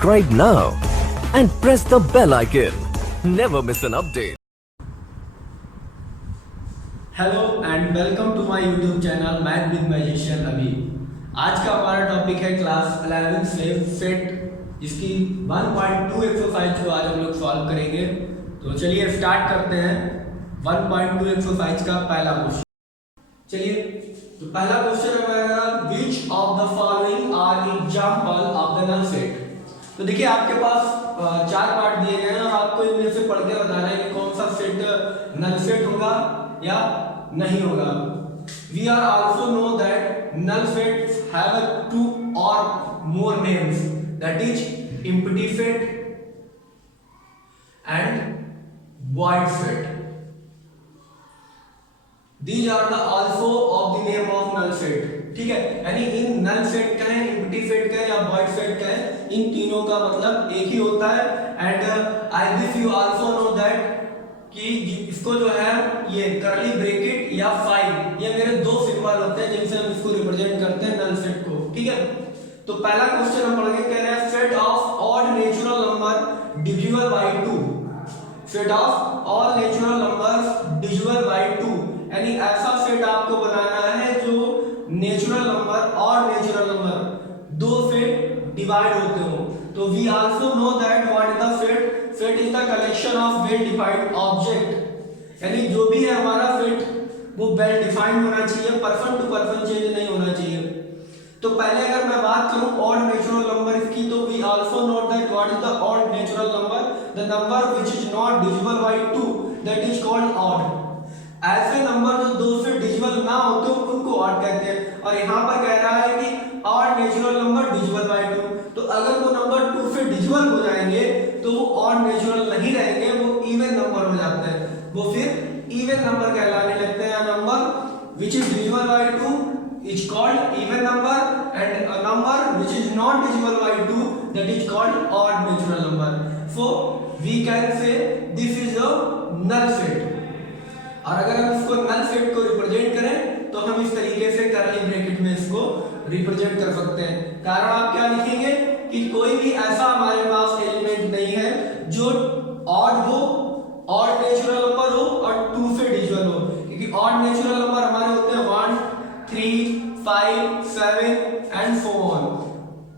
Subscribe now and press the bell icon. Never miss an update. Hello and welcome to my YouTube channel math with magician अभी। आज का हमारा topic है class 11 से set, जिसकी 1.2 exercise को आज हम लोग सॉल्व करेंगे। तो चलिए स्टार्ट करते हैं 1.2 एक्सरसाइज का पहला क्वेश्चन। चलिए, तो पहला क्वेश्चन है मेरा, which of the following are example of the null set. तो देखिए आपके पास चार पार्ट दिए गए हैं और आपको इनमें से पढ़ के बताना है कि कौन सा सेट नल सेट होगा या नहीं होगा। We are also know that null sets have two or more names, that is empty set and void set. These are the also of the name of null set. ठीक है, यानी इन null set का है, empty set का है या void set का है, इन तीनों का मतलब एक ही होता है। And I guess you also know that कि इसको जो है ये करली ब्रैकेट या फाइल, ये मेरे दो सिंबल होते हैं जिनसे हम इसको रिप्रेजेंट करते हैं नल सेट को। ठीक है, तो पहला क्वेश्चन हम पढ़ेंगे, कह रहे हैं set of odd natural number divisible by 2। Set of all natural numbers divisible by 2, यानी ऐसा सेट आपको बनाना है जो नेचुरल नंबर और नेचुरल नंबर दो से डिवाइड होते हो। तो we also know that what is the set. Set is the collection of well defined object, यानी जो भी है हमारा सेट वो वेल डिफाइंड होना चाहिए, पर्सन टू पर्सन चेंज नहीं होना चाहिए। तो पहले अगर मैं बात करूं ऑड नेचुरल नंबर की, तो we also know that what is the odd natural number, the number which is not divisible by 2, that is called odd. ऐसे नंबर जो दो से डिविजिबल ना होते उनको ऑड कहते हैं। और यहाँ पर कह रहा है कि odd natural number divisible by 2, तो अगर वो नंबर 2 से डिविजिबल हो जाएंगे तो वो ऑड नेचुरल नहीं रहेंगे, वो इवन नंबर हो जाते हैं, वो फिर इवन नंबर कहलाने लगते हैं। Number which is divisible by 2 is called even number and a number which is not divisible by 2, that is called odd natural number. So we can say this is a null set। और अगर हम इसको null set को represent करें तो हम इस तरीके से करली ब्रैकेट में इसको रिप्रेजेंट कर सकते हैं। कारण आप क्या लिखेंगे कि कोई भी ऐसा हमारे पास एलिमेंट नहीं है जो ऑड हो, ऑड नेचुरल नंबर हो और 2 से डिविजिबल हो, क्योंकि ऑड नेचुरल नंबर हमारे होते हैं 1, 3, 5, 7 एंड so on।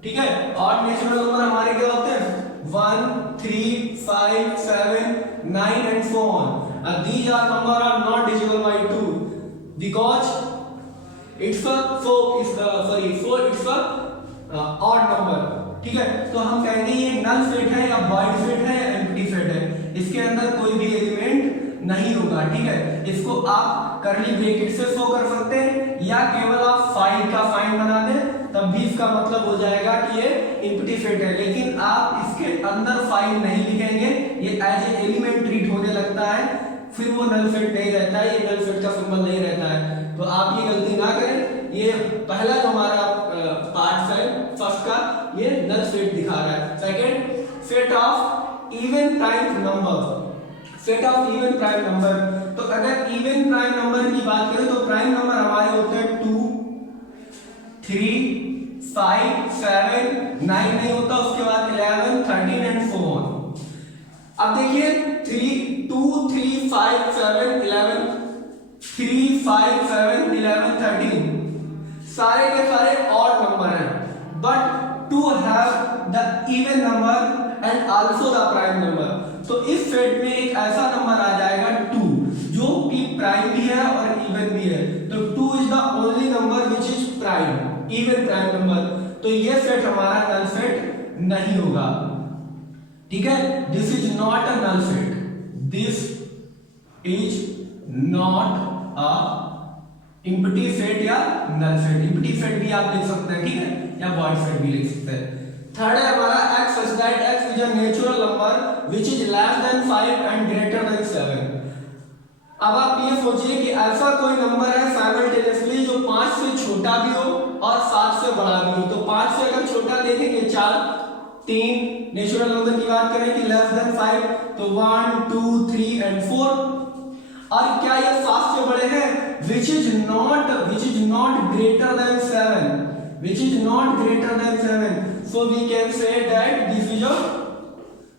ठीक है, ऑड नेचुरल नंबर हमारे क्या होते हैं 1, 3, 5, 7, 9 and so on। And these are number are not divisible by 2 because it's a odd number। ठीक है, तो हम कहेंगे ये नल सेट है या वॉइड सेट है या एम्प्टी सेट है, इसके अंदर कोई भी एलिमेंट नहीं होगा। ठीक है, इसको आप करली ब्रैकेट से शो कर सकते हैं या केवल आप फाइल का साइन बना दें, तब भी इसका मतलब हो जाएगा कि ये एम्प्टी सेट है। लेकिन आप इसके अंदर फाइल नहीं लिखेंगे, ये एज ए एलिमेंट ट्रीट होने लगता है, फिर वो नल सेट नहीं रहता है, ये नल सेट का सिंबल नहीं रहता है। तो आप ये गलती ना करें। ये पहला जो हमारा पार्ट है फर्स्ट का, ये नल सेट दिखा रहा है। Second, set of even prime number. Set of even prime number, तो अगर इवन प्राइम नंबर की बात करें तो प्राइम नंबर हमारे होते हैं 2, 3, 5, 7, 9 नहीं होता, उसके बाद 11, 13 एंड so on। अब देखिए 2, 3, 5, 7, 11, 3, 5, 7, 11, 13 सारे के सारे ऑड नंबर हैं, but 2 have the even number and also the prime number. तो इस सेट में एक ऐसा नंबर आ जाएगा 2 जो कि प्राइम भी है और इवन भी है। तो 2 is the only number which is prime, even prime number. तो ये सेट हमारा नल सेट नहीं होगा। ठीक है, this is not a null set, this is not a empty set या नल सेट। एम्प्टी सेट भी आप लिख सकते हैं, ठीक है, या वॉइड सेट भी लिख सकते हैं। थर्ड है हमारा x such that x is a natural number which is less than 5 and greater than 7। अब आप ये सोचिए कि ऐसा कोई नंबर है साइमल्टेनियसली जो 5 से छोटा भी हो और 7 से बड़ा भी हो। तो 5 से अगर छोटा देखेंगे 4, 3, नेचुरल नंबर की बात करें कि लेस देन 5 तो 1, 2, 3 एंड 4। और क्या ये 7 से बड़े हैं, which is not greater than 7, which is not greater than 7, so we can say that this is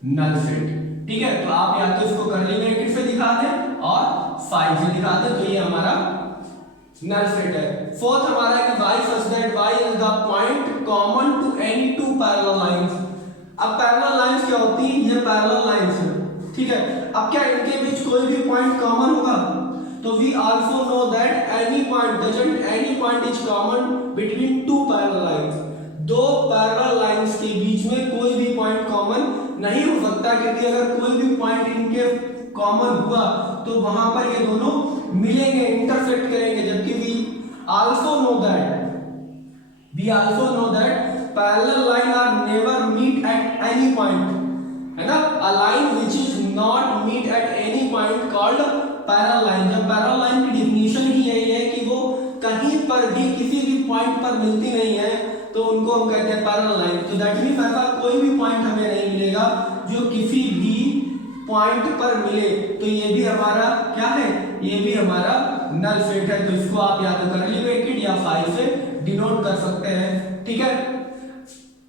null set. ठीक है, तो आप या तो इसको कर्ली ब्रैकेट से दिखा दें और 5 से दिखा दें, तो ये हमारा नल सेट है। फोर्थ हमारा है कि y such that y is the point common to any two parallel lines। अब पैरेलल लाइंस क्या होती हैं? ये पैरेलल लाइंस है, ठीक है। अब क्या इनके बीच कोई भी पॉइंट कॉमन होगा? तो we also know that any point is common between two parallel lines। दो पैरेलल लाइंस के बीच में कोई भी पॉइंट कॉमन नहीं हो सकता, क्योंकि अगर कोई भी पॉइंट इनके कॉमन हुआ तो वहां पर ये दोनों मिलेंगे, इंटरसेक्ट करेंगे। जबकि we also know that parallel line are never meet at any point, है ना। a line which is not meet at any point called parallel line। जब पैरेलल लाइन की डिफिनीशन ही यही है कि वो कहीं पर भी किसी भी पॉइंट पर मिलती नहीं है, तो उनको हम कहते हैं पैरेलल लाइन। तो दैट मींस ऐसा कोई भी पॉइंट हमें नहीं मिलेगा जो किसी भी पॉइंट पर मिले, तो ये भी हमारा क्या है? ये भी हमारा नल सेट है। तो इसको आप या तो कर्ली ब्रैकेट या 5 से डिनोट कर सकते हैं, ठीक है।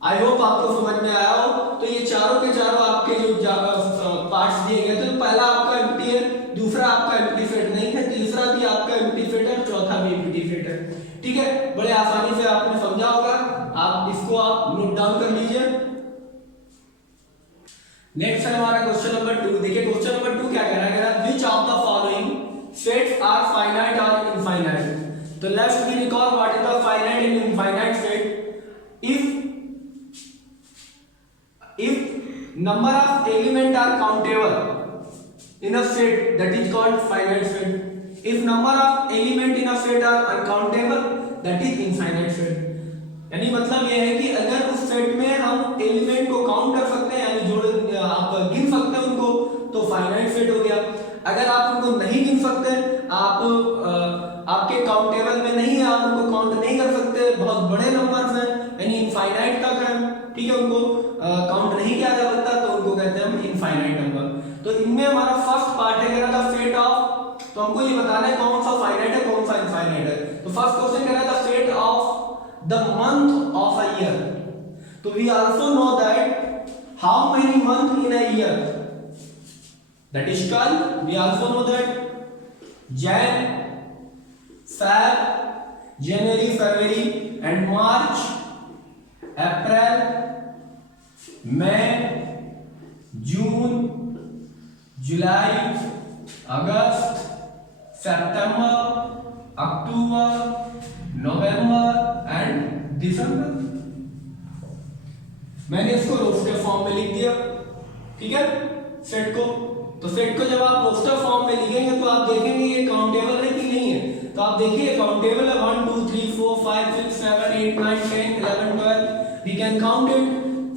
आई होप आपको समझ में आया हो। तो ये चारों के चारों आपके जो पार्ट्स दिए गए थे, तो पहला आपका एम्प्टी है, दूसरा आपका एम्प्टी सेट नहीं है, तीसरा भी आपका एम्प्टी सेट है, चौथा भी एम्प्टी सेट है, ठीक है। बड़े आसानी से आपने समझा होगा, आप इसको आप नोट डाउन कर लीजिए। नेक्स्ट है हमारा क्वेश्चन नंबर 2। देखिए क्वेश्चन नंबर 2 क्या कह रहा है? Which of the following sets are finite और इनफाइनाइट। तो let's we recall what is the finite and infinite set. if number of element are countable in a set, that is called finite set। if number of element in a set are uncountable, that is infinite set। यानी मतलब ये है कि अगर उस set में हम element को काउंट कर सकते हैं, यानी जोड़ आप गिन सकते हैं उनको, तो फाइनाइट सेट हो गया। अगर आप उनको नहीं गिन सकते, आप आपके काउंटेबल में नहीं है, आप उनको काउंट नहीं कर सकते, बहुत बड़े नंबर्स हैं, यानी इनफाइनाइट तक है, ठीक है, उनको काउंट नहीं किया जा सकता, तो उनको कहते हैं हम इनफाइनाइट नंबर। तो इनमें हमारा फर्स्ट पार्ट है कह रहा था सेट ऑफ, तो हमको ये बताना है कौन सा फाइनाइट है कौन सा इनफाइनाइट है। तो फर्स्ट क्वेश्चन कह रहा था set of the month of a year। तो we also know that how many month in a year, that is called, we also know that Jan, Feb, January, February and March, April, May, June, July, August, September, October, November and December. मैंने इसको roster form में लिख दिया, ठीक है, set को। तो set को जब आप रोस्टर फॉर्म में लिखेंगे तो आप देखेंगे ये काउंटेबल है कि नहीं है। तो आप देखिए काउंटेबल है 1 2 3 4 5 6 7 8 9 10 11 12, we can count it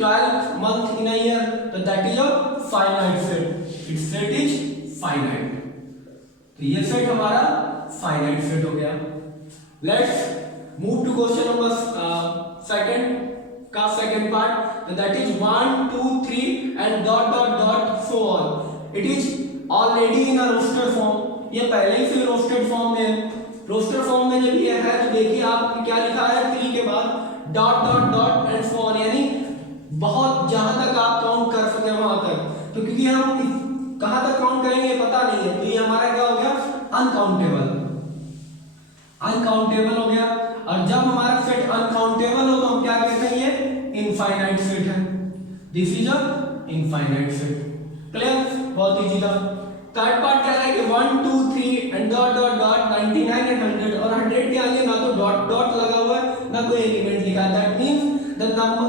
12 month in a year, तो that is a finite set. It's set is finite. तो ये सेट हमारा फाइनाइट सेट हो गया। Let's move to question number second part, that is 1 2 3 and dot dot dot so on। It is already in a roster form। ये पहले ही से roasted form में है। रोस्टर फॉर्म में जब ये है तो देखिए आप क्या लिखा है 3 के बाद dot dot dot and so on, यानी बहुत जहां तक आप काउंट कर सके वहां तक। तो क्योंकि हम कहां तक काउंट करेंगे पता नहीं है, तो ये हमारा क्या हो गया? अनकाउंटेबल हो गया। और जब हमारा सेट अनकाउंटेबल हो तो हम क्या कहते हैं? ये इनफाइनाइट सेट है। This is a infinite set. Clear? बहुत इजी था। थर्ड पार्ट क्या है कि 1 2 3 and dot dot dot 99 and 100, और 100 के आगे ना तो डॉट डॉट लगा हुआ है ना कोई एलिमेंट लिखा है। That means the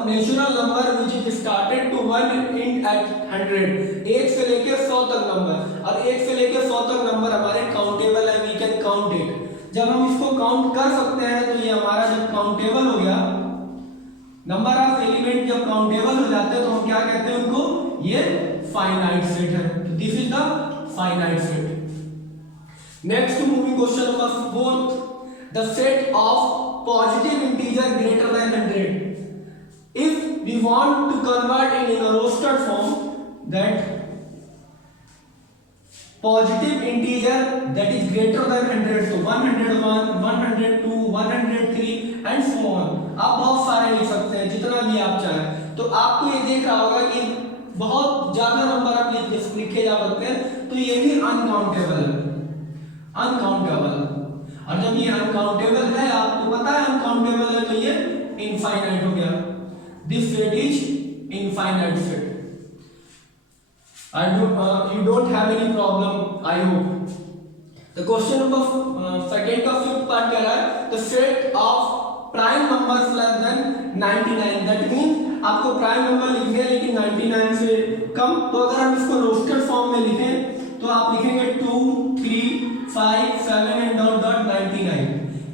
natural number which is started to 1 in at 100, 1 से लेकर 100 तक नंबर, और 1 से लेकर 100 तक नंबर हमारे काउंटेबल है, वी कैन काउंट इट। जब हम इसको काउंट कर सकते हैं तो ये हमारा जब काउंटेबल हो गया, नंबर ऑफ एलिमेंट जब काउंटेबल हो जाते हैं तो हम क्या कहते हैं उनको? ये फाइनाइट सेट है। तो this is the finite set. Next moving question number 4, the set of positive integer greater than 100। If we want to convert in a roster form that positive integer that is greater than 100, so 101 102 103 and so on। आप बहुत सारे लिख सकते हैं जितना भी आप चाहें। तो आपको ये देख रहा होगा कि बहुत ज्यादा नंबर आप लिखे जा सकते हैं, तो ये भी अनकाउंटेबल है, अनकाउंटेबल। और जब ये अनकाउंटेबल है, आपको पता है अनकाउंटेबल है, तो ये इनफाइनाइट हो गया। This set is infinite set. you don't have any problem, I hope. The question number second का fifth part कह रहा है the set of prime numbers less than 99, that means आपको प्राइम नंबर लिखने हैं लेकिन 99 से कम। तो अगर हम इसको रोस्टेड फॉर्म में लिखें तो आप लिखेंगे 2 3 5 7 एंड डॉट डॉट 99,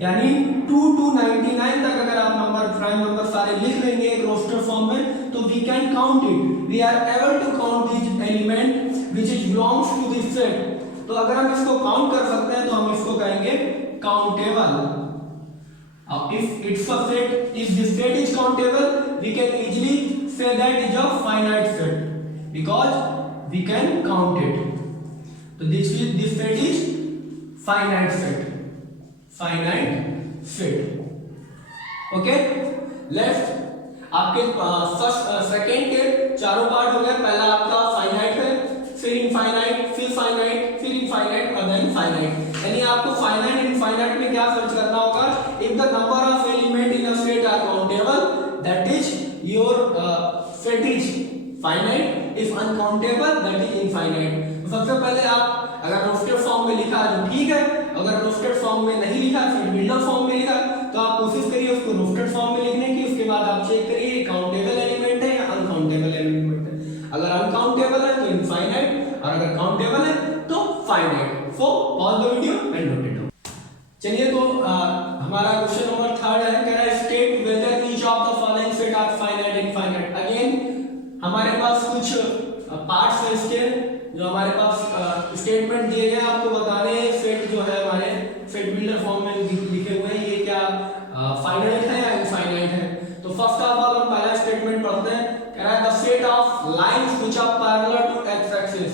यानी 2 to 99 तक अगर आप नंबर प्राइम नंबर सारे लिख लेंगे एक रोस्टेड फॉर्म में, तो we can count it, we are able to count this element which is belongs to this set. तो अगर हम इसको काउंट कर सकते हैं तो हम इसको कहेंगे countable. If it's a set, if this set is countable, we can easily say that is a finite set because we can count it. So this set is finite set, finite set. Okay, let's आपके first second के चारों part हो गए। पहला आपका finite है, फिर infinite, फिर फाइनाइट, फिर इनफाइनाइट और देन फाइनाइट। यानी आपको फाइनाइट एंड इनफाइनाइट में क्या सर्च करना होगा? If the number of element in a set are countable, that is your set is finite. If uncountable, that is infinite. सबसे पहले आप अगर रोस्टेड फॉर्म में लिखा तो ठीक है, अगर रोस्टेड फॉर्म में नहीं लिखा, फिर बिल्डर फॉर्म में लिखा, तो आप कोशिश करिए उसको रोस्टेड फॉर्म में लिखने की। उसके बाद आप चेक करिए काउंटेबल एलिमेंट है या अनकाउंटेबल एलिमेंट है। अगर अनकाउंटेबल है तो इनफाइनाइट, और अगर काउंटेबल है तो finite. So pause the video and note it down. चलिए, तो हमारा क्वेश्चन नंबर थर्ड है, कह रहा है state whether each of the following set are finite and infinite. Again हमारे पास कुछ पार्ट्स हैं इसके जो हमारे पास स्टेटमेंट दिए गए, आपको बताने हैं सेट जो है हमारे सेट बिल्डर फॉर्म में लिखे हुए हैं, ये क्या फाइनाइट है या इनफाइनाइट है। तो फर्स्ट ऑफ ऑल हम पहला स्टेटमेंट पढ़ते हैं, कह रहा है the set of lines which are parallel to x axis.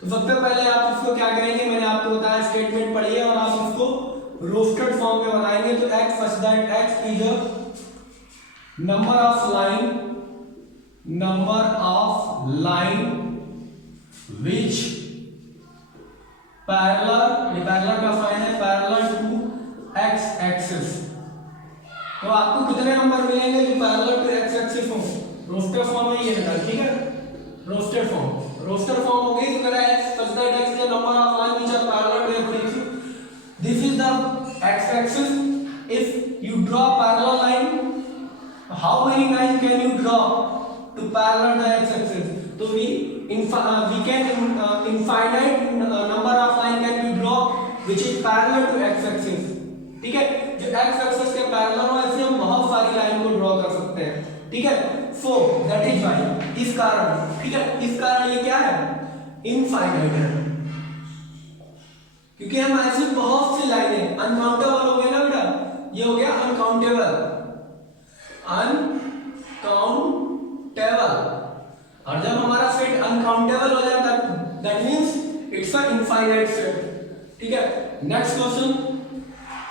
तो सबसे पहले आप इसको क्या करेंगे, मैंने आपको बताया स्टेटमेंट पढ़िए और आप इसको रोस्टेड फॉर्म में बनाएंगे। तो x such that x is a number of line which parallel, ये पैरेलल का साइन है, पैरेलल टू x axis। तो आपको कितने नंबर मिलेंगे जो पैरेलल टू x axis हो? रोस्टेड फॉर्म में ये है, ठीक है, रोस्टेड फॉर्म हो गई। तो कह रहा है x such that x is a number of line which are parallel to x axis. This is the x axis. If you draw parallel line, how many lines can you draw to parallel the x axis? So we can infinite number of line can be draw which is parallel to x axis, ठीक है। जो x axis के parallel हो ऐसे हम बहुत सारी line को ड्रॉ कर सकते हैं, ठीक है। So that is why, इस कारण, ठीक है, इस कारण ये क्या है, इनफाइनाइट है, क्योंकि हम ऐसी बहुत सी लाइनें, अनकाउंटेबल हो गए ना बेटा, ये हो गया अनकाउंटेबल, और जब हमारा सेट अनकाउंटेबल हो जाता है that means it's a infinite set, ठीक है। नेक्स्ट क्वेश्चन,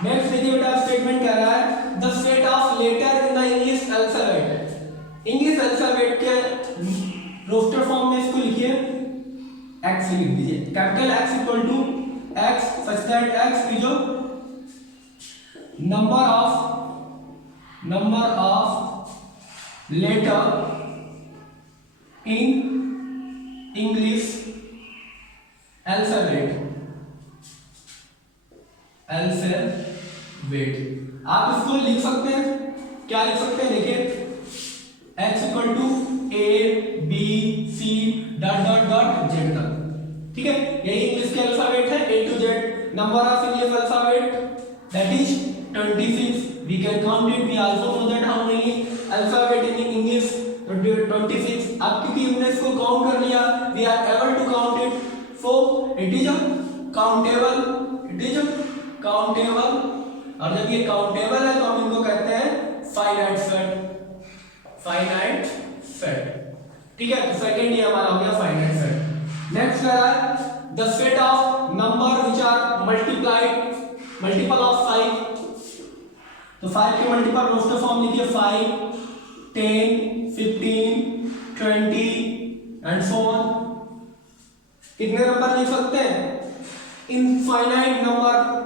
नेक्स्ट देखिए बेटा, स्टेटमेंट कह रहा है the set of letter in the English alphabet. English alphabet के रोस्टेड फॉर्म में इसको लिखिए, x लिख दीजिए, capital X equal to x such that x is a number of letter in English alphabet। आप इसको लिख सकते हैं, क्या लिख सकते हैं, देखिए x equal to a b c dot dot dot z तक, ठीक है। यही इंग्लिश के अल्फाबेट है A to Z। Number of English alphabet that is 26। We can count it, we also know that how many alphabet in English, 26। अब क्योंकि हमने इसको काउंट कर लिया, we are able to count it, so it is a countable, और जब ये countable है तो हम इनको कहते हैं फाइनाइट सेट, ठीक है। तो सेकंड ये हमारा हो गया फाइनाइट सेट। नेक्स्ट कह रहा है the set of number which are multiple of 5। तो 5 के मल्टीपल रोस्टेड फॉर्म लिखिए, 5 10 15 20 कितने नंबर लिख सकते हैं? इनफाइनाइट नंबर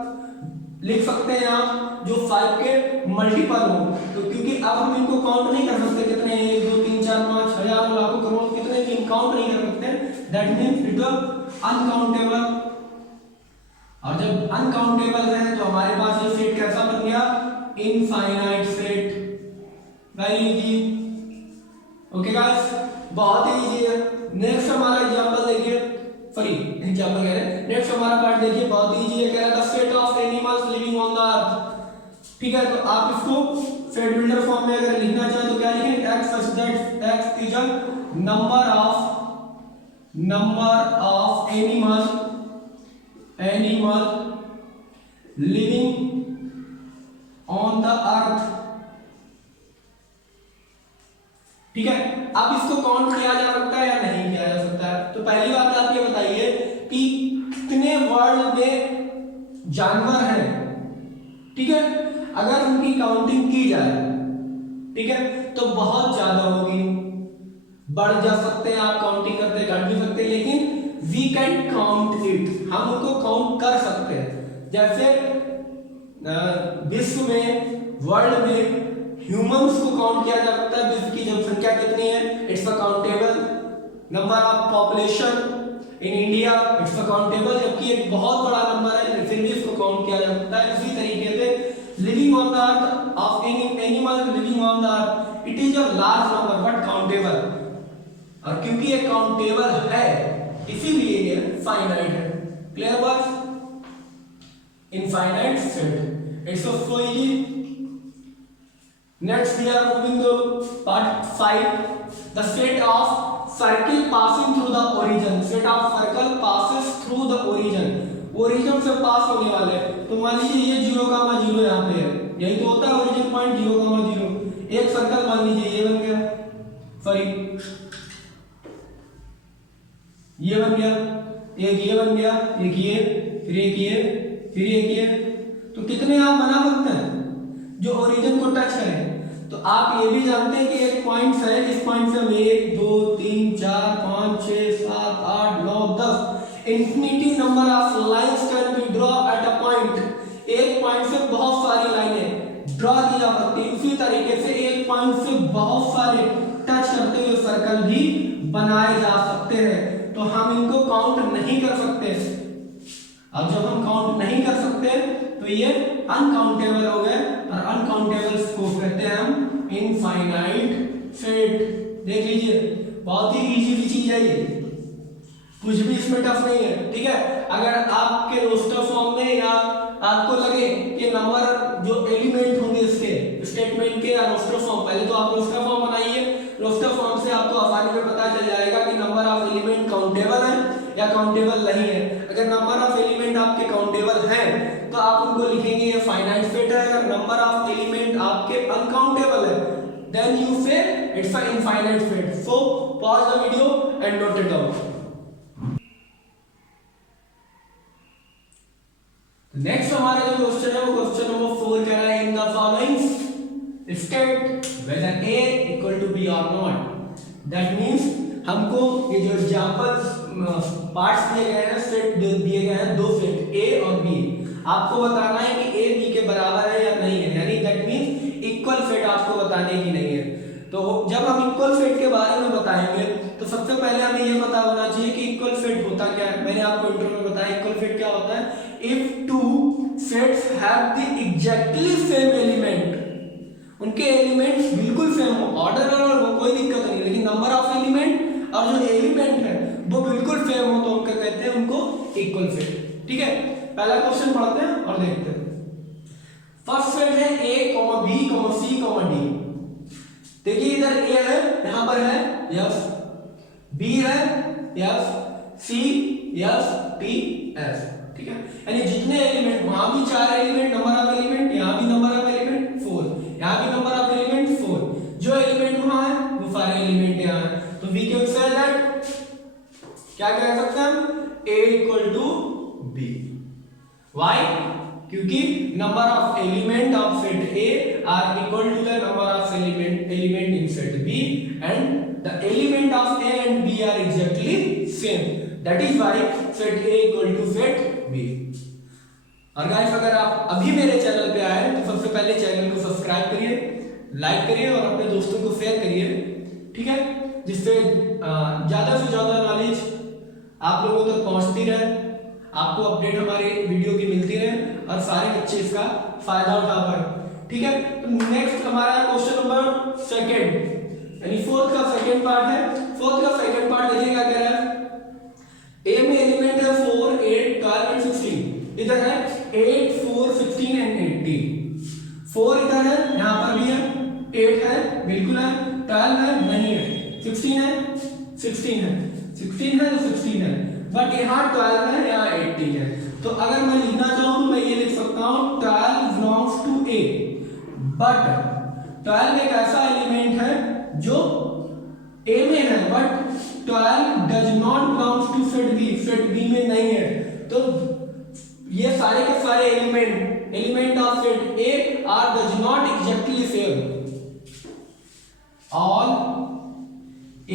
लिख सकते हैं आप जो 5 के मल्टीपल हो। तो क्योंकि अब हम इनको काउंट नहीं कर सकते कितने 1 2 3 4 5 हजारों लाखों करोड़ कितने भी काउंट नहीं कर सकते, that means it is uncountable. और जब अनकाउंटेबल है तो हमारे पास ये सेट कैसा बन गया? Infinite set. Very easy. Okay guys, बहुत ही इजी है। नेक्स्ट हमारा एग्जांपल देखिए, सॉरी एग्जांपल कह रहे हैं, नेक्स्ट हमारा पार्ट देखिए, बहुत ही इजी है। कह रहा था set of animals living on the earth. ठीक है, तो आप इसको सेट बिल्डर फॉर्म में अगर लिखना चाहें तो क्या लिखें? x such that x is a number of animal living on the earth। ठीक है, अब इसको काउंट किया जा सकता है या नहीं किया जा सकता है? तो पहली बात आप ये बताइए कि कितने वर्ल्ड में जानवर हैं। ठीक है, अगर उनकी काउंटिंग की जाए, ठीक है, तो बहुत ज्यादा होगी, बढ़ जा सकते हैं, आप काउंटिंग करते घट भी सकते हैं, लेकिन वी कैन काउंट इट, हम उनको काउंट कर सकते हैं। जैसे विश्व में, वर्ल्ड में ह्यूमंस को काउंट किया जा सकता है। विश्व की जनसंख्या कितनी है? It's a countable. Number of population in India, it's a countable, जबकि एक बहुत बड़ा नंबर है फिर भी इसको काउंट किया जा सकता है। इसी तरीके से living on the earth of any animal living on the earth, it is a large number but countable. और क्योंकि ये काउंटेबल है इसीलिए ये फाइनाइट है। क्लियर बात? Infinite set, it's so easy. Next we are moving to part 5, the set of circle passing through the origin। set of circle passes through the origin, origin से पास होने वाले। तो मान लीजिए ये 0,0 यहाँ पे है, यही तो होता है origin point 0,0। एक सर्कल मान लीजिए ये बन गया, सॉरी ये बन गया, एक ये बन गया, एक ये, फिर एक ये, फिर एक ये। तो कितने आप बना सकते हैं जो ओरिजिन को टच करें? तो आप ये भी जानते हैं कि एक पॉइंट है, इस पॉइंट से हम 1 2 3 4 5 6 7 8 9 10 infinity number of lines can be draw at a point. एक पॉइंट से बहुत सारी लाइनें ड्रॉ की जा सकती है। उसी तरीके से एक पॉइंट से बहुत सारे टच करते हुए सर्कल भी बनाए जा सकते हैं। तो हम इनको काउंट नहीं कर सकते। अब जब हम काउंट नहीं कर सकते तो ये अनकाउंटेबल हो गए, और अनकाउंटेबल को कहते हैं हम इनफाइनाइट सेट। देख लीजिए, बहुत ही इजी चीज है ये, कुछ भी इसमें टफ नहीं है। ठीक है, अगर आपके रोस्टर फॉर्म में या आपको लगे कि नंबर जो एलिमेंट होंगे इसके स्टेटमेंट के या रोस्टर फॉर्म, पहले तो आप रोस्टर फॉर्म बनाइए। रोस्टर फॉर्म से आपको आसानी से पता चल जाएगा कि नंबर ऑफ एलिमेंट काउंटेबल है या काउंटेबल नहीं है। अगर नंबर ऑफ एलिमेंट आपके काउंटेबल हैं तो आप उनको लिखेंगे ये फाइनाइट सेट है। अगर नंबर ऑफ एलिमेंट आपके अनकाउंटेबल है देन यू से it's a infinite set. So pause the video and note it down. Next हमारा जो क्वेश्चन है वो क्वेश्चन नंबर 4 कह रहा है in the following state whether a equal to b और नॉट। दैट मींस हमको ये जो एग्जांपल्स पार्ट्स दिए गए हैं, सेट दिए गए हैं, दो सेट a और b, आपको बताना है कि a b के बराबर है या नहीं है, यानी दैट मींस इक्वल सेट आपको बताने की नहीं है। तो जब हम इक्वल सेट के बारे में बताएंगे तो सबसे पहले हमें ये पता होना चाहिए कि इक्वल सेट होता क्या है। मैंने आपको इंट्रो में बताया इक्वल सेट क्या होता है। If two sets have the exactly same element, उनके एलिमेंट्स बिल्कुल सेम हो, ऑर्डर और वो कोई दिक्कत नहीं, लेकिन नंबर ऑफ एलिमेंट और जो एलिमेंट है वो बिल्कुल सेम हो तो उनका कहते हैं उनको इक्वल सेट। ठीक है, पहला क्वेश्चन पढ़ते हैं और देखते हैं। फर्स्ट सेट है a, b, c, d। देखिए इधर a है, यहां पर है यस, b है yes, c yes, t s। ठीक है, यानी जितने एलिमेंट, वहां भी 4 एलिमेंट, नंबर ऑफ एलिमेंट, यहां भी नंबर ऑफ एलिमेंट 4, यहां भी नंबर ऑफ एलिमेंट 4, जो एलिमेंट वहां है वो सारे एलिमेंट यहां है। तो वी कैन से दैट क्या कह सकते हैं हम, a equal to b। Why? क्योंकि number of element of set A are equal to the number of element in set B and the element of A and B are exactly same. That is why set A equal to set B. और guys अगर आप अभी मेरे channel पे आए तो सबसे पहले चैनल को सब्सक्राइब करिए, लाइक करिए और अपने दोस्तों को शेयर करिए, ठीक है, जिससे ज्यादा से ज्यादा नॉलेज आप लोगों तक पहुंचती रहे, आपको अपडेट हमारे वीडियो की मिलती रहे और सारे बच्चे इसका फायदा उठा पाए, ठीक है। तो नेक्स्ट हमारा क्वेश्चन नंबर सेकंड, यानी फोर्थ का सेकंड पार्ट है। फोर्थ का सेकंड पार्ट देखिए क्या कह रहा है। ए में एलिमेंट है 4, 8, 12 एंड 16। इधर है 8, 4, 16 एंड 80। 4 इधर है, यहां पर भी है, 8 है, बिल्कुल है, 12 है, नहीं है, 16 है, 16 है, 16 है तो 16 है, बट यहाँ 12 है, यहाँ 80 है। तो अगर मैं लिखना चाहूं तो मैं ये लिख सकता हूं 12 बिलोंग्स टू ए, बट 12 एक ऐसा एलिमेंट है जो ए में है, but 12 does not belongs to set B, set B में नहीं है। तो ये सारे के सारे element of set A are does not exactly same. All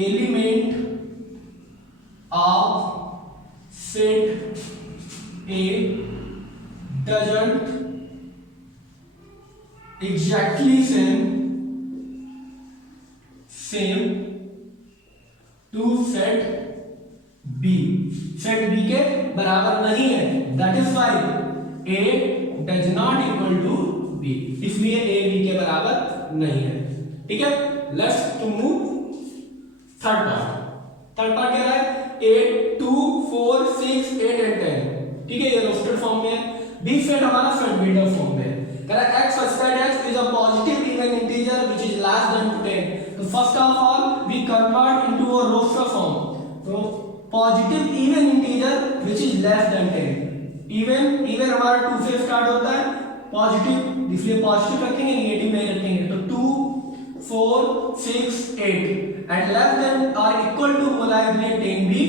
element of set A doesn't exactly same to set B, set B के बराबर नहीं है, that is why A does not equal to B, इसलिए A B के बराबर नहीं है, ठीक है। Let's to move third part. Third part कह रहा है 8, 2, 4, 6, 8 एंड 10, ठीक है, ये रोस्टेड फॉर्म में है। बी सेट हमारा सेट बिल्डर फॉर्म में है। कह रहा है x such that x is a positive even integer which is less than 10। तो first of all we convert into a roster form. तो positive even integer which is less than 10। Even हमारा 2 से start होता है, positive इसलिए positive रखेंगे, negative नहीं रखेंगे। तो 2, 4, 6, 8 and less than or equal to बोला है, 10 भी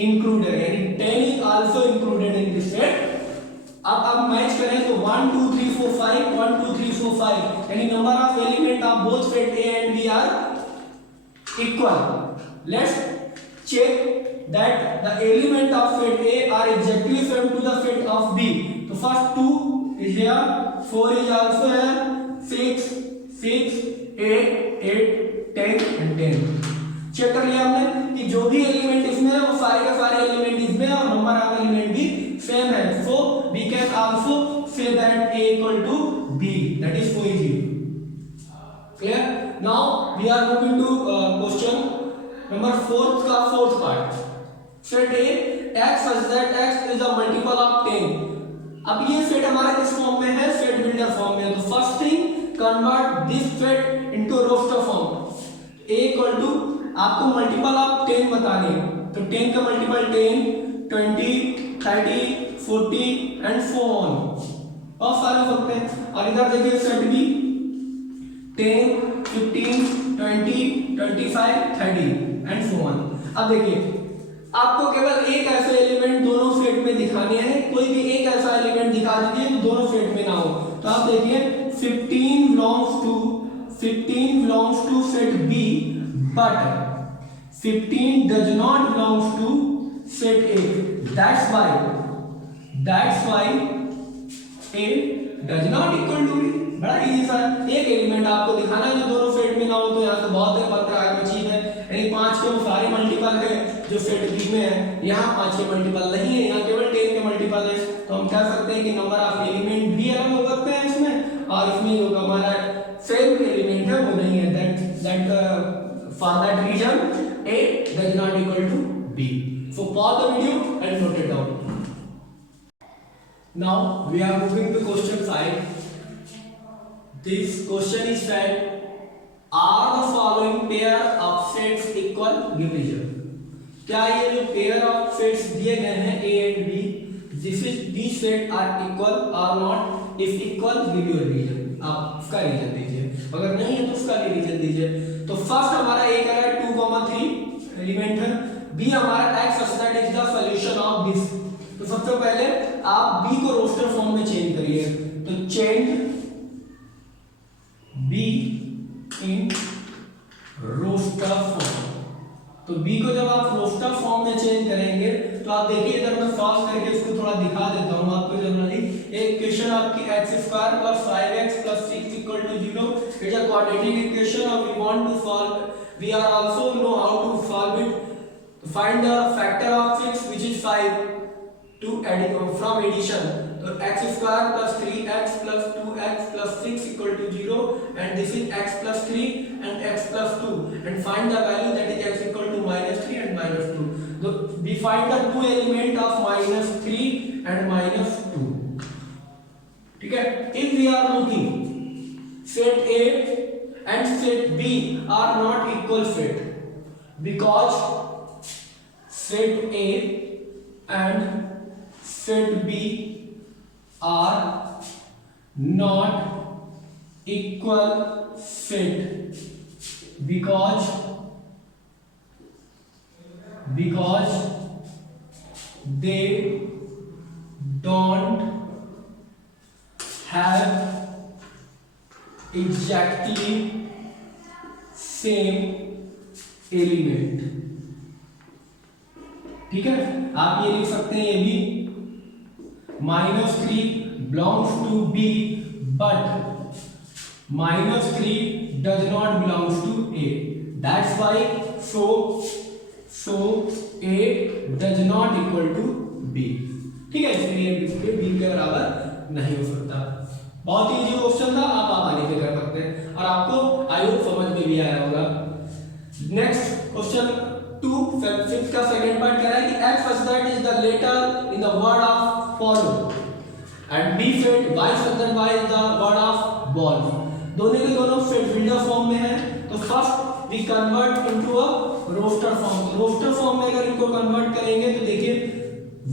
इंक्लूडेड, यानी 10 is also included in this set. अब मैच करें तो 1 2 3 4 5 1 2 3 4 5, यानी number of element of both set A and B are equal. Let's check that the element of set A are exactly same to the set of B। तो first 2 is here, 4 is also here, 6 6 8 8 10 and 10। Check कर लिया हमने कि जो भी element इसमें है वो सारे के सारे एलिमेंट इसमें है और नंबर ऑफ एलिमेंट भी सेम है। So we can also say that A equal to B, that is so easy. Clear? Now we are moving to question number 4 का fourth part. Set A x such that x is a multiple of 10। अब ये set हमारा किस form में है? Set builder form में है। तो first thing convert this set into roster form. A equal to आपको मल्टीपल ऑफ 10 बताने हैं, तो 10 का मल्टीपल 10, 20, 30, 40 एंड सो ऑन, और सारे सकते हैं। और इधर देखिए set B 10, 15, 20, 25, 30 and so on. अब देखिए आपको केवल एक ऐसे एलिमेंट दोनों सेट में दिखाने हैं, कोई भी एक ऐसा एलिमेंट दिखा दीजिए जो दोनों सेट में ना हो। तो आप देखिए 15 belongs to set B, but 15 does not belongs to set A. That's why A does not equal to B। बड़ा इजी सा, एक एलिमेंट आपको दिखाना है जो दोनों सेट में ना हो। तो यहाँ से बहुत है, 15 की चीज है, यानी 5 के वो सारे मल्टीपल है जो सेट बी में है। यहाँ 5 के मल्टीपल नहीं है, यहाँ केवल 10 के मल्टीपल है। तो हम कह सकते हैं कि नंबर ऑफ एलिमेंट भी अलग हो सकते हैं इसमें, और इसमें जो हमारा सेम एलिमेंट है वो नहीं है। That for that reason A does not equal to B. So pause the video and note it down. Now we are moving to question 5. This question is said, are the following pair of sets equal? Give reason. क्या ये जो pair of sets दिए गए हैं A and B, these sets are equal or not? If equal, give your reason. आप उसका reason दीजिए, अगर नहीं है तो उसका भी रीजन दीजिए। तो फर्स्ट हमारा A कह रहा है 2, 3 एलिमेंट है, B हमारा x such that is the solution of this। तो सबसे पहले आप B को रोस्टर फॉर्म में चेंज करिए। तो change B in roster form. तो b को जब आप रोस्टर फॉर्म में चेंज करेंगे तो आप देखिए इधर मैं सॉल्व करके इसको थोड़ा दिखा देता हूं आपको जनरली। एक इक्वेशन आपकी x² + 5x + 6 = 0 is a quadratic equation और we want to solve we are also know how to solve it. Find the factor of 6 which is 5 to add from addition। तो x² + 3x + 2x + 6 = 0 and this is x + 3 and x + 2 and find the value that is x = -3 and -2। so we find the two element of -3 and -2। ठीक है। if we are looking set A and set B are not equal set because set A and set B are not equal set because they don't have exactly same element। ठीक है, आप ये लिख सकते हैं ये भी -3 belongs to B but -3 does not belongs to A। that's why so A does not equal to B। ठीक है, इसलिए B के बराबर नहीं हो सकता। बहुत इजी क्वेश्चन था, आप आसानी से कर सकते हैं और आपको आई होप समझ में भी आया होगा। नेक्स्ट क्वेश्चन 2 फिफ्थ का सेकंड पार्ट कह रहा है कि x such that is the letter in the word of follow and b fit y such that y is the word of ball। दोनों के दोनों फिट बिल्डर फॉर्म में है। तो first we convert into a roster form. Roster form में अगर इनको convert करेंगे तो देखिए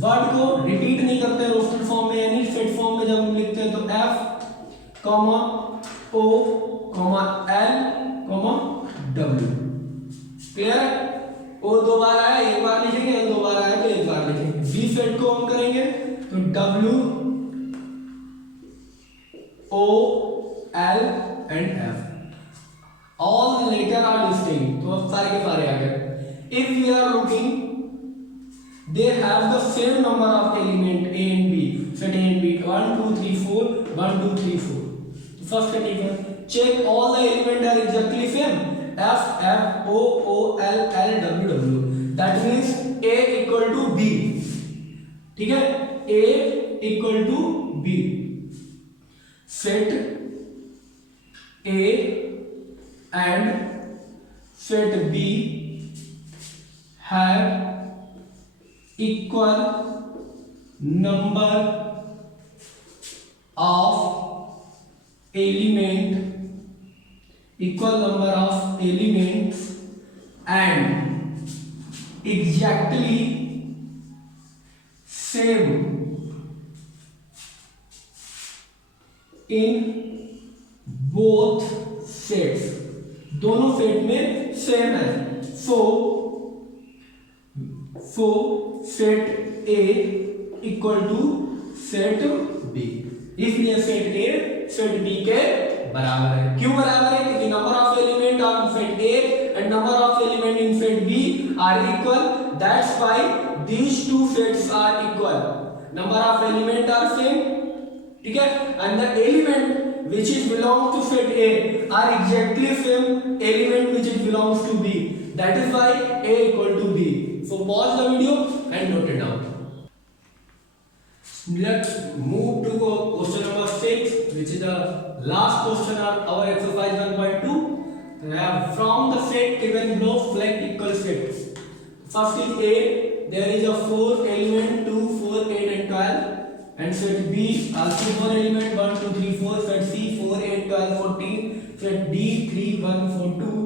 वर्ड को रिपीट नहीं करते रोस्टर फॉर्म में, यानी फिट फॉर्म में जब हम लिखते हैं तो f o l w। Clear है? ओ दो बार आया, एक बार लिखेंगे, एल दो बार आया तो एक बार लिखेंगे। बी सेट को हम करेंगे तो W O L and F all the letter are distinct। तो अब सारे के सारे आ गए। if we are looking they have the same number of element A and B, set A and B 1 2 3 4 1 2 3 4। तो first condition check all the element are exactly same F F O O L L W W। that means A equal to B। ठीक है, A equal to B। set A and set B have equal number of elements and exactly same in both sets। दोनों set में same है। so set A equal to set B। इसलिए set A set B के बराबर है। क्यों बराबर है? क्योंकि number of element of set A and number of element in set B are equal। that's why these two sets are equal। number of element are same, ठीक है, and the element which is belongs to set A are exactly same element which is belongs to B। that is why A equal to B। so pause the video and note it down। let's move to question number 6 which is the last question of our exercise 1.2। from the set given below select equal sets। first is A, there is a 4 element 2 4 8 and 12 and set B also 4 element 1 2 3 4 set C 4 8 12 14 set D 3 1 4 2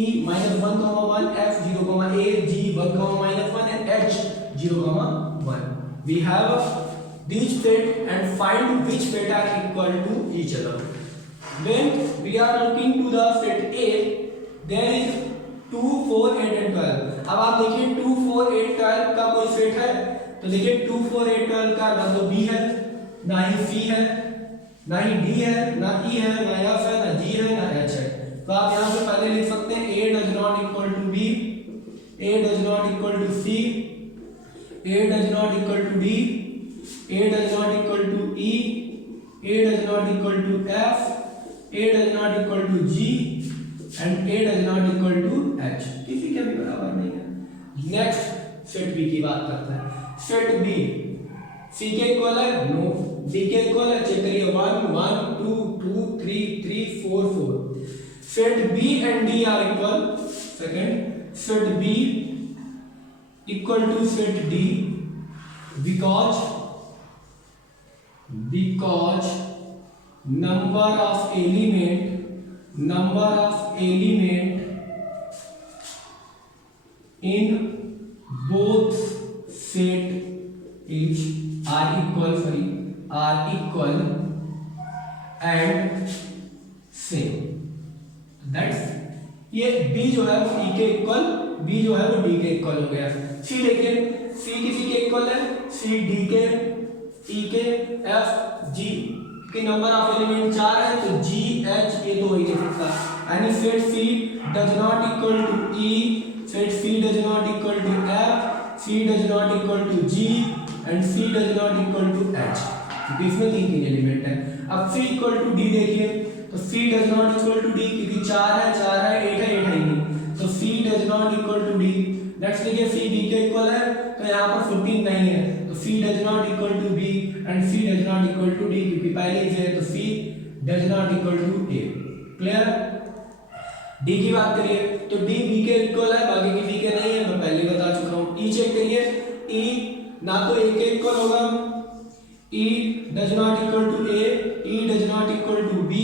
E -1 1 F 0 A G 1 -1 and H 0 1। we have these set and find which set are equal to each other। when we are looking to the set A there is 2 4 8 and 12। अब आप देखिए 2 4 8 12 का कोई set है तो देखिए 2 4 8 12 का ना तो B है ना ही C है ना ही D है ना E है ना F है ना G है ना H है। तो आप यहाँ पे पहले लिख सकते हैं A does not equal to B A does not equal to C, A does not equal to D, A does not equal to E, A does not equal to F, A does not equal to G and A does not equal to H, किसी के भी बराबर नहीं है। Next set B की बात करते हैं। सेट बी सी के इक्वल है, नो। डी के इक्वल है, चेक करिए 1 1 2 2 3 3 4 4। Set B and D are equal. Second, set B equal to set D because number of element in both set is are equal and same। That's ये B जो है वो E के equal, B जो है वो D के equal हो गया। C देखिए, C किसी के इक्वल है, C D के, E के, F G के नंबर ऑफ एलिमेंट 4 है तो G H ये तो हो ही नहीं सकता। यानी set C does not equal to E, set C does not equal to F, C does not equal to G and C does not equal to H, क्योंकि इसमें तीन एलिमेंट है। अब C equal to D देखिए तो C does not equal to D क्योंकि 4 है 8 है ही नहीं, तो C does not equal to D। Next देखिए C D के इक्वल है तो यहाँ पर 15 नहीं है तो C does not equal to B and C does not equal to D क्योंकि पहले से है तो C does not equal to A। Clear? D की बात करिए तो D B के इक्वल है, बाकी किसी के नहीं है, मैं पहले बता चुका हूँ। E चेक करिए, E ना तो A के इक्वल होगा, E does not equal to A, E does not equal to B,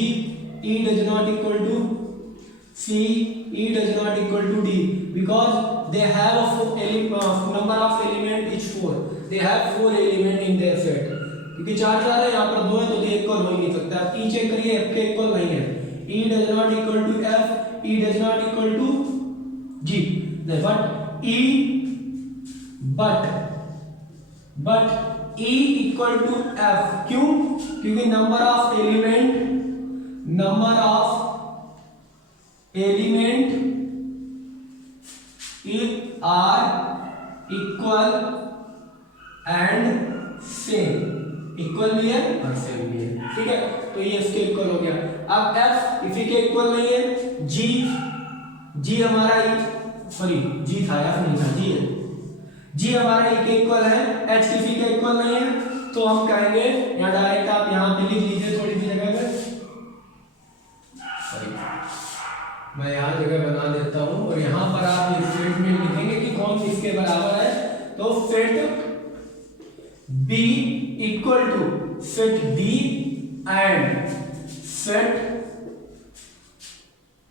E does not equal to C, E does not equal to D because they have number of element each 4, they have 4 element in their set। क्योंकि 4 है यहाँ पर 2 है तो ये equal हो ही नहीं सकता। E चेक करिए, F के इक्वल नहीं है, E does not equal to F, E does not equal to G, but E equal to F, क्यों? क्योंकि number of element are equal and same, equal भी है और सेम भी है। ठीक है, तो ये इसके इक्वल हो गया। अब F इसी के इक्वल नहीं है, G हमारा G था, F नहीं था, G है, G हमारा E के इक्वल है, H किसी के इक्वल नहीं है तो हम कहेंगे या डायरेक्ट आप यहाँ पे लिख लीजिए थोड़ी सी जगह पे, मैं यहाँ जगह बना देता हूँ और यहाँ पर आप ये स्टेटमेंट लिखेंगे कि कौन किसके बराबर है। तो set B equal to set D and set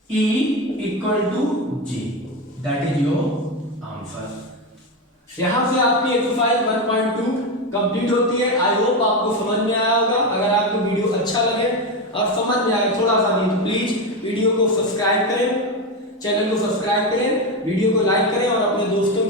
E equal to G, that is your answer. यहाँ से आपकी एक्सरसाइज 1.2 कंप्लीट होती है। आई होप आपको समझ में आया होगा। अगर आपको वीडियो अच्छा लगे और समझ में आए थोड़ा सा नहीं तो प्लीज वीडियो को सब्सक्राइब करें, चैनल को सब्सक्राइब करें, वीडियो को लाइक करें और अपने दोस्तों